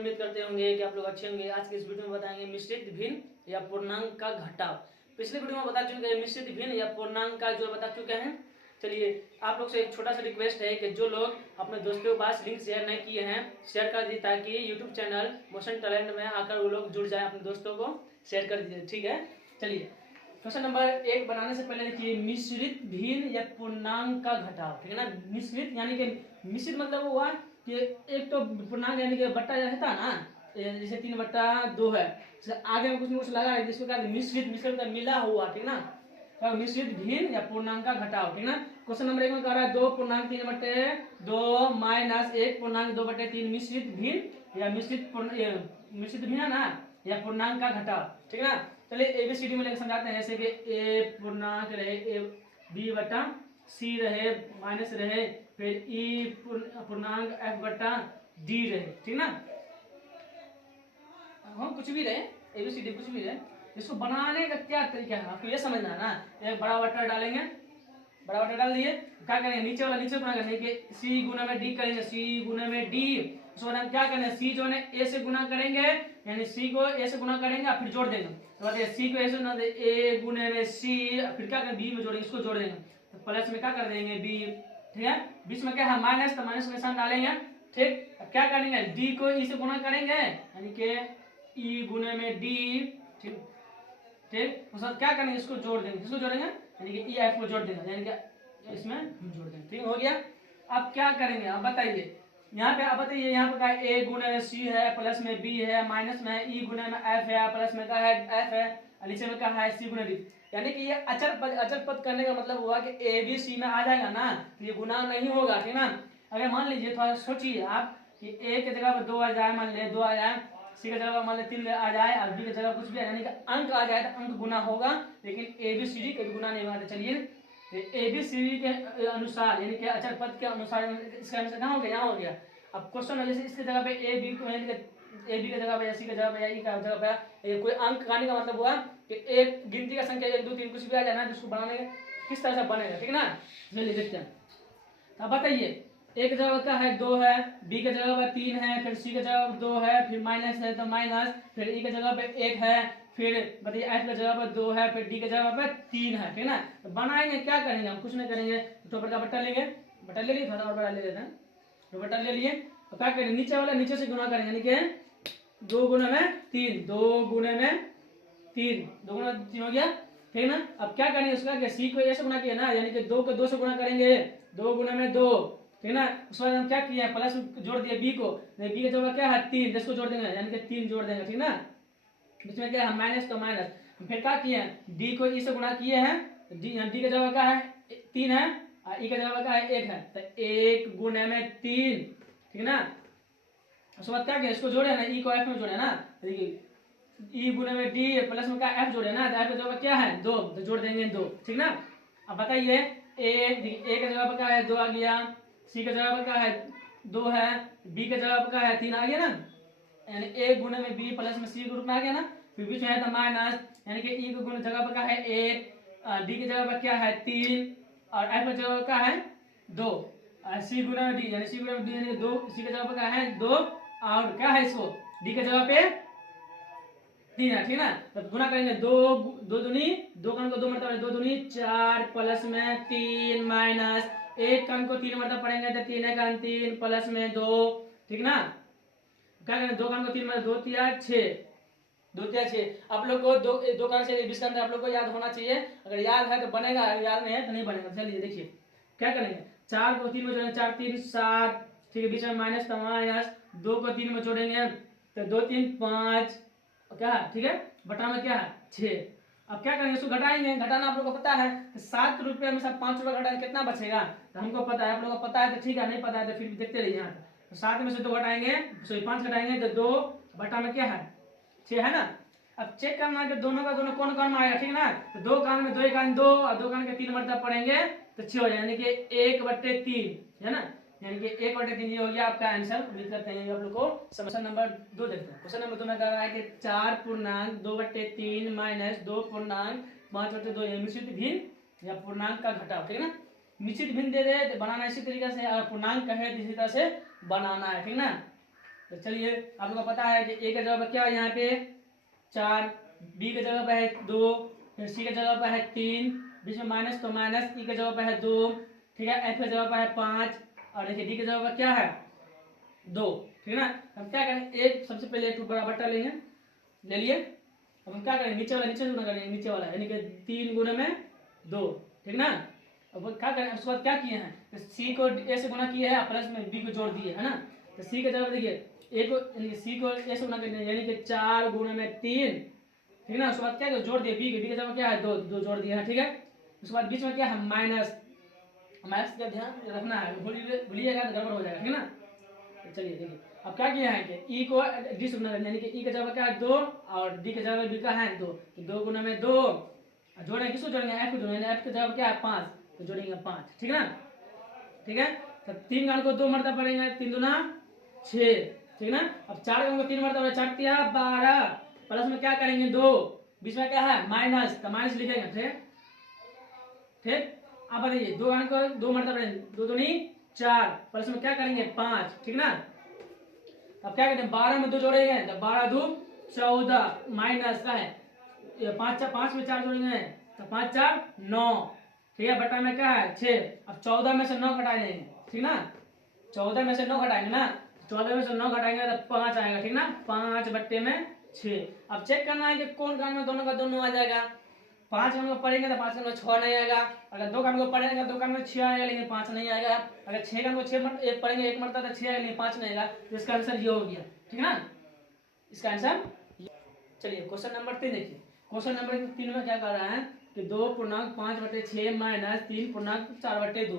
उम्मीद करते होंगे कि आप लोग अच्छे होंगे। आज के इस वीडियो में बताएंगे मिश्रित भिन्न या पूर्णांक का घटाव। पिछले वीडियो में बता चुके हैं मिश्रित भिन्न या पूर्णांक का जो बता चुके हैं। चलिए आप लोग से एक छोटा सा रिक्वेस्ट है कि जो लोग अपने दोस्तों के पास लिंक शेयर नहीं किए हैं शेयर कर दीजिए, ताकि यूट्यूब चैनल मोशन टैलेंट में आकर वो लोग जुड़ जाए। अपने दोस्तों को शेयर कर दीजिए, ठीक है। चलिए क्वेश्चन नंबर 1 बनाने से पहले देखिए मिश्रित भिन्न या पूर्णांक का घटाव, ठीक है ना। मिश्रित यानी कि मिश्रित मतलब हुआ कि एक तो पूर्णांक यानी कि बट्टा रहता ना, जैसे 3/2 है, आगे में कुछ न कुछ लगा है जिसको कहते हैं मिश्रित। मिश्रित का मिला हुआ, ठीक ना। तो मिश्रित भिन्न या पूर्णांक का घटाव, ठीक ना। क्वेश्चन नंबर 1 में कह रहा है 2 पूर्णांक 3/2 माइनस 1 पूर्णांक 2/3 मिश्रित भिन्न या मिश्रित भिन्न है ना, या पूर्णांक का घटाव, ठीक ना। चलिए एबीसीडी में लेकर समझाते हैं। जैसे कि ए पूर्णांक रहे ए बी बटा सी रहे माइनस रहे, फिर ई पूर्णांक एफ बटा डी रहे, ठीक ना। हाँ कुछ भी रहे, एबीसीडी कुछ भी रहे। इसको बनाने का क्या तरीका है आपको ये समझना है ना। एक बड़ा बट्टा डालेंगे, बड़ा बट्टा डाल दिए, क्या करेंगे नीचे वाला नीचे गुना करने के सी गुना में डी करेंगे, सी गुना में डी। उसके बाद हम क्या करेंगे सी जो है ए से गुना करेंगे, यानी सी को ए से गुना करेंगे फिर जोड़ देंगे। तो बताइए सी को ए से गुना ए गुने में सी, फिर क्या करेंगे बी में जोड़ेंगे, इसको जोड़ देंगे तो प्लस में क्या कर देंगे बी, ठीक है। बीच में क्या है माइनस, तो माइनस का निशान डालेंगे, ठीक। अब क्या करेंगे डी को ई से गुना करेंगे यानी कि ई गुने में डी, ठीक ठीक। उसके बाद क्या करेंगे इसको जोड़ देंगे, किसको जोड़ेंगे यानी कि ई एफ को जोड़ देंगे, यानी कि इसमें हम जोड़ देंगे, ठीक हो गया। अब क्या करेंगे अब बताइए यहाँ पे, अब बताइए यहाँ पे क्या है ए गुने में सी है, प्लस में बी है, माइनस में ई गुने में एफ है, प्लस में क्या है एफ है, नीचे में क्या है सी गुने डी। यानी कि ये अचर पद करने का मतलब हुआ कि ए बी सी में आ जाएगा ना, तो ये गुना नहीं होगा, ठीक ना। अगर मान लीजिए थोड़ा सोचिए आप कि ए के जगह पर 2 आ जाए, मान ले 2 आ जाए, सी की जगह मान ले 3 आ जाए और बी की जगह कुछ भी आ जाए, यानी कि अंक आ जाए तो अंक गुना होगा, लेकिन ए बी सी डी कभी गुना नहीं होगा। चलिए ए बी सी डी के अनुसार यानी कि अचर पद के अनुसार इसका आंसर कहाँ हो गया, यहाँ हो गया। अब क्वेश्चन है जैसे इसकी जगह पे ए बी की जगह पे या सी की जगह पे या ई की जगह पे कोई अंक आने का मतलब हुआ कि एक गिनती का संख्या 1 2 3 कुछ भी आ जाए ना, जिसको बनाने किस तरह से बनेगा, ठीक ना। चलिए देखते हैं। तो बताइए ए की जगह क्या है 2 है, बी की जगह पर 3 है, फिर सी की जगह पर 2 है, फिर माइनस है तो माइनस, फिर ई की जगह पे 1 है, फिर बताइए एफ की जगह पर 2 है, फिर डी की जगह पर 3 है, ठीक ना। तो बनाएंगे क्या करेंगे हम, कुछ नहीं करेंगे, तो बड़ा बट्टा लेंगे, बट्टा ले लिए, थोड़ा और बड़ा ले लेते हैं, तो बट्टा ले लिए। तो क्या करेंगे नीचे वाला नीचे से गुना करेंगे, यानी कि 2 गुना में 3, 2 गुने में 3, 2 गुना 3 हो गया, ठीक ना। अब क्या करेंगे उसका कि सी को ए से गुना किया ना, यानी कि 2 को 2 से गुना करेंगे, 2 गुना में 2, ठीक ना। उसके बाद हम क्या किए प्लस जोड़ दिए बी को, बी की जगह क्या है 3, जिसको जोड़ देंगे यानी कि 3 जोड़ देंगे, ठीक ना। बीच में क्या है माइनस तो माइनस, फिर क्या किए डी को ई से गुणा किए हैं, डी की जगह क्या है 3 है और ई की जगह क्या है 1 है, तो 1 गुने में 3, ठीक ना। उसके बाद क्या किया इसको जोड़े ना, ई को एफ में जोड़े ना, देखिए ई गुने में डी प्लस में क्या एफ जोड़े ना, तो एफ की जगह क्या है 2, तो जोड़ देंगे 2, ठीक ना। अब बताइए ए की जगह पर क्या है 2 आ गया, सी की जगह पर क्या है 2 है, बी की जगह पर क्या है 3 आ गया ना, यानी ए गुने में बी प्लस में सी के रूप में आ गया ना। फिर बीच में है तो माइनस, यानी कि ई के गुने जगह पर क्या है 1, डी की जगह पर क्या है 3 और एफ की जगह पर क्या है 2, सी गुना में डी यानी सी गुना में डी यानी 2, सी की जगह पर क्या है 2 और क्या है इसको डी की जगह पे 3 है, ठीक ना। तो गुना करेंगे 2 दूनी 2 का 2 मरतबा 2 दूनी 4 प्लस में 3 माइनस 1 का को 3 मरतबा पढ़ेंगे तो 3 का 3 प्लस में 2, ठीक ना। क्या करें 2 का 3 में 2 3 6, 2 3 6। आप लोग को दो का से 20 का अंतर आप लोग को याद होना चाहिए, अगर याद है तो बनेगा, याद नहीं है तो नहीं बनेगा। चलिए देखिए क्या करेंगे 4 को 3 में जोड़ेंगे 4 3 7, ठीक है, बीच में माइनस तो माइनस, 2 को 3 में जोड़ेंगे तो 2 3 5, क्या है ठीक है, बटा में क्या है 6। अब क्या करेंगे इसको घटाएंगे, घटाना आप लोग को पता है, तो 7 रुपये में से 5 रुपये घटाएंगे कितना बचेगा, तो हमको पता है, आप लोग को पता है तो ठीक है, नहीं पता है तो फिर भी देखते रहिए यहाँ। तो 7 में से 2 घटाएंगे, सॉरी 5 घटाएंगे तो 2 बटा में क्या है 6 है ना। अब चेक करना है कि दोनों का दोनों कौन कान में आएगा, ठीक ना। तो 2 कान में 2 कान 2 और 2 कान के 3 मरतबा पढ़ेंगे तो 6 हो जाए, यानी कि 1/3 है ना, यानी कि 1/3 ये हो गया आपका आंसर। उम्मीद करते हैं आप लोग को। समस्या नंबर 2 देखते हैं। क्वेश्चन नंबर 2 में कह रहा है कि 4 पूर्णांक 2/3 माइनस 2 पूर्णांक 5/2 मिश्रित भिन्न या पूर्णांक का घटाव, ठीक है ना। मिश्रित भिन्न दे दे तो बनाना इसी तरीके से, और पूर्णांक कहे तो इसी तरह से बनाना है, ठीक ना। तो चलिए आप लोगों को पता है कि ए का जवाब क्या है यहाँ पे 4, बी का जवाब है 2, फिर सी का जवाब है 3, बीच में माइनस तो माइनस, ई का जवाब है 2, ठीक है, एफ का जवाब है 5 और देखिए डी का जवाब क्या है 2, ठीक है ना। हम क्या करें, एक सबसे पहले एक बड़ा बट्टा लेंगे, ले लिए। अब हम क्या करेंगे, नीचे वाला नीचे से गुना करेंगे, नीचे वाला यानी कि 3 गुना में 2, ठीक ना। अब क्या करें, उसके बाद क्या किए हैं, तो सी को ए से गुना किए हैं, प्लस में बी को जोड़ दिए है ना। तो सी का जवाब देखिए ए को यानी सी को ए से गुना करना यानी कि 4 गुना में 3, ठीक ना। उसके बाद क्या जोड़ दिए बी का जवाब क्या है 2, 2 जोड़ दिए हैं, ठीक है। उसके बाद बीच में क्या है माइनस, माइनस का ध्यान रखना है, भूलिएगा तो गड़बड़ हो जाएगा, ठीक ना। तो चलिए देखिए अब क्या किया है कि ई को डी से गुना यानी कि ई का जवाब क्या है 2 और डी का जवाब बी का है 2, तो 2 गुना में 2 जोड़ेंगे, किसको जोड़ेंगे एफ को जोड़ेंगे, एफ का जवाब क्या है 5, तो जोड़ेंगे 5, ठीक ना। ठीक है, तब 3 गाल को 2 मरतबा पड़ेगा, 3 दूना 6, ठीक ना। अब 4 गाल को 3 मरतबा 4 तिया 12, प्लस में क्या करेंगे 2, बीच में क्या है माइनस, तो माइनस लिखेंगे, ठीक ठीक। अब बताइए 2 गाल को 2 मरतबा पड़ेंगे, 2 दूनी 4, प्लस में क्या करेंगे 5, ठीक ना। अब क्या कहते हैं 12 में 2 जोड़ेंगे तो 12 2 14 माइनस का है 5 में 4 जोड़ेंगे तो 5 4 9, ठीक है, बटा में क्या है 6। अब 14 में से 9 घटा देंगे, ठीक ना, 14 में से 9 घटाएंगे ना, 14 में से 9 घटाएंगे तो 5 आएगा, ठीक ना, 5 बट्टे में 6। अब चेक करना है कि कौन गान में दोनों का दोनों आ जाएगा। 5 गान को पढ़ेंगे तो 5 गान में 6 नहीं आएगा, अगर 2 गान को पढ़ेंगे 2 गान में 6 आएगा लेकिन 5 नहीं आएगा, अगर 6 गान को 6 एक पढ़ेंगे एक मरता तो 6 आएगा लेकिन 5 नहीं आएगा, तो इसका आंसर ये हो गया, ठीक ना, इसका आंसर। चलिए क्वेश्चन नंबर 3 देखिए, क्वेश्चन नंबर 3 में क्या कर रहा है कि 2.5/6 माइनस 3.4/2।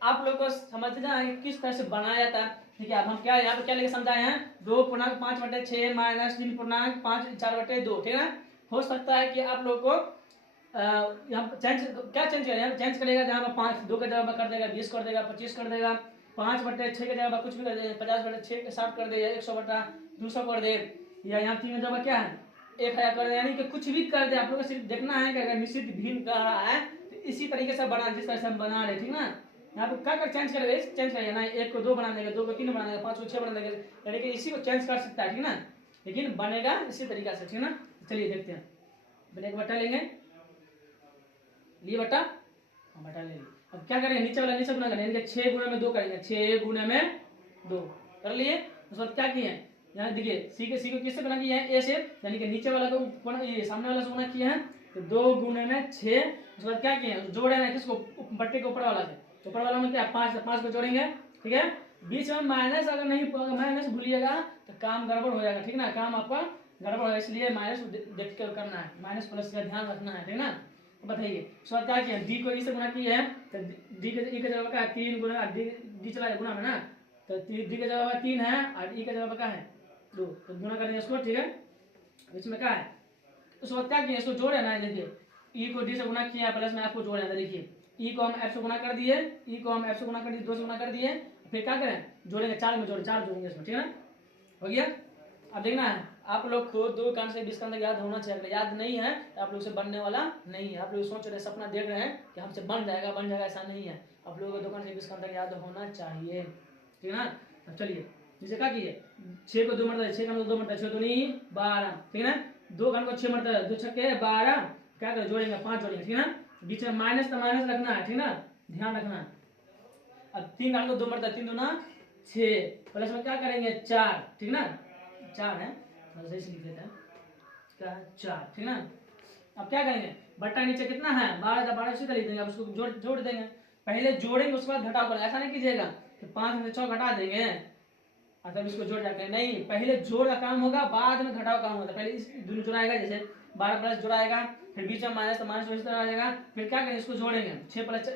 आप लोग को समझना है कि किस तरह से बनाया जाता है, ठीक है। अब हम क्या यहाँ पे क्या लेके समझाए हैं 2.5/6 माइनस 3.4/2, ठीक है। हो सकता है कि आप लोग को यहाँ चेंज क्या चेंज करेगा, चेंज करेगा जहाँ पर 5 2 का जगह कर देगा 20 कर देगा 25 कर देगा, 5/6 के जगह कुछ भी कर देगा 50/6 60 कर देगा 100/200 कर दे, या यहाँ 3 जगह क्या है 1000 कर दे, यानी कि कुछ भी कर दे। आप लोग को सिर्फ देखना है कि अगर निश्चित भिन्न कर रहा है तो इसी तरीके से बना जिस तरह से हम बना रहे, ठीक ना। यहाँ पे क्या कर चेंज करेगा, चेंज करेगा ना, 1 को 2 बना देगा, 2 को 3 बना देगा, 5 को 6 बना देगा, यानी कि इसी को चेंज कर सकता है, ठीक ना, लेकिन बनेगा इसी तरीका से, ठीक ना। चलिए देखते हैं, पहले एक बट्टा लेंगे, लिए बट्टा, बट्टा ले लिया। अब क्या करेंगे नीचे वाला नीचे गुना करेंगे, 6 गुना में 2 करेंगे, 6 गुना में 2 कर लिए। उसके बाद क्या किए हैं यहाँ देखिए सी को किससे गुना किया है ए से, यानी कि नीचे वाला को ये सामने वाला से गुना किया है, तो 2 गुना में 6। उसके बाद क्या किए हैं जोड़े हैं किसको, बट्टे के ऊपर वाला से, ऊपर वाला में क्या 5 को जोड़ेंगे, ठीक है। बीच में माइनस अगर नहीं माइनस भूलिएगा तो काम गड़बड़ हो जाएगा, ठीक ना, काम आपका गड़बड़ होगा, इसलिए माइनस देख कर करना है, माइनस प्लस का ध्यान रखना है, ठीक ना। बताइए उसके बाद क्या किया डी को ई से गुना किया है, तो डी के ई का जवाब क्या है 3 गुना डी चला गुना में ना, तो डी का जवाब 3 है और ई का जवाब क्या है 2, तो गुना करेंगे इसको, ठीक है। बीच में क्या है उसके बाद क्या किया इसको जोड़े ना, देखिए ई को डी से गुना किया प्लस में एफ को जोड़े, देखिए ई को हम एफ से गुना कर दिए, ई को हम एफ से गुना कर दिए 2 से गुना कर दिए, फिर क्या करें जोड़ेंगे 4 में 4 जोड़ेंगे इसमें, ठीक है ना, हो गया। अब देखना है आप लोग को 2 कान से 20 कान तक याद होना चाहिए, अगर याद नहीं है तो आप लोग से बनने वाला नहीं है। आप लोग सोच रहे सपना देख रहे हैं कि हमसे बन जाएगा, ऐसा नहीं है, आप लोगों को 2 कान से 20 कान तक याद होना चाहिए, ठीक है ना। अब चलिए जैसे क्या कीजिए 6 को 2 मरता है, 6 कान को 2 मरता है, 6 दूनी 12, ठीक है ना, 2 कान को 6 मरता है, 2 छक्के 12, क्या करें जोड़ेंगे 5 जोड़ेंगे, ठीक है ना, बीच में माइनस तो माइनस रखना है, ठीक ना, ध्यान रखना। अब 3 कान को 2 मरता है, 3 दूना 6, प्लस में क्या करेंगे 4, ठीक ना, 4 है सही से लिख देते हैं क्या है 4, ठीक ना। अब क्या करेंगे बट्टा नीचे कितना है 12 12 सीधा लिख देंगे, अब उसको जोड़ देंगे, पहले जोड़ेंगे उसके बाद घटाव करेंगे, ऐसा नहीं कीजिएगा कि 5 में से 6 घटा देंगे और तब इसको जोड़ जाएंगे, नहीं, पहले जोड़ का काम होगा बाद में घटाव काम होता है, पहले इस दोनों जुड़ाएगा, जैसे 12 प्लस जुड़ाएगा फिर बीच में माइनस तो माइनस इस तरह आ जाएगा, फिर क्या करेंगे इसको जोड़ेंगे 6 प्लस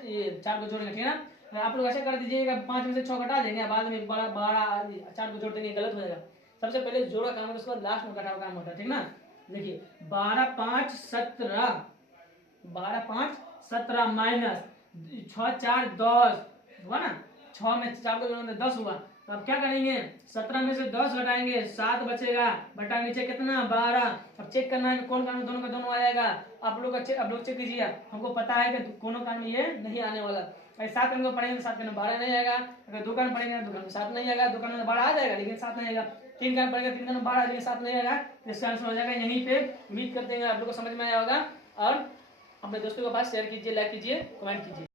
4 को जोड़ेंगे, ठीक है ना। आप लोग ऐसे कर दीजिएगा 5 में से 6 घटा देंगे बाद में 12 4 को जोड़ देंगे, गलत हो जाएगा। सबसे पहले जोड़ा काम होता है उसके बाद लास्ट में घटाव काम होता है, ठीक ना। देखिए 12 5 17, 12 5 17 माइनस 6 4 10 हुआ ना, 6 में 4 को जोड़ेंगे 10 हुआ, तो अब क्या करेंगे 17 में से 10 घटाएंगे 7 बचेगा, बटा नीचे कितना 12। अब चेक करना है कि कौन कान दोनों का दोनों आ जाएगा, आप लोग चेक कीजिए, हमको पता है कि कोनो कान में ये नहीं आने वाला। भाई 7 का पढ़ेंगे तो 7 का 12 नहीं आएगा, अगर 2 का पढ़ेंगे 2 का 7 नहीं आएगा, 2 का 12 आ जाएगा लेकिन 7 नहीं आएगा, 3 का पढ़ेंगे 3 का 12 लेकिन 7 नहीं आएगा, तो इसका आंसर हो जाएगा यहीं पे। उम्मीद करते हैं आप लोग को समझ में आया होगा और अपने दोस्तों के पास शेयर कीजिए, लाइक कीजिए, कमेंट कीजिए।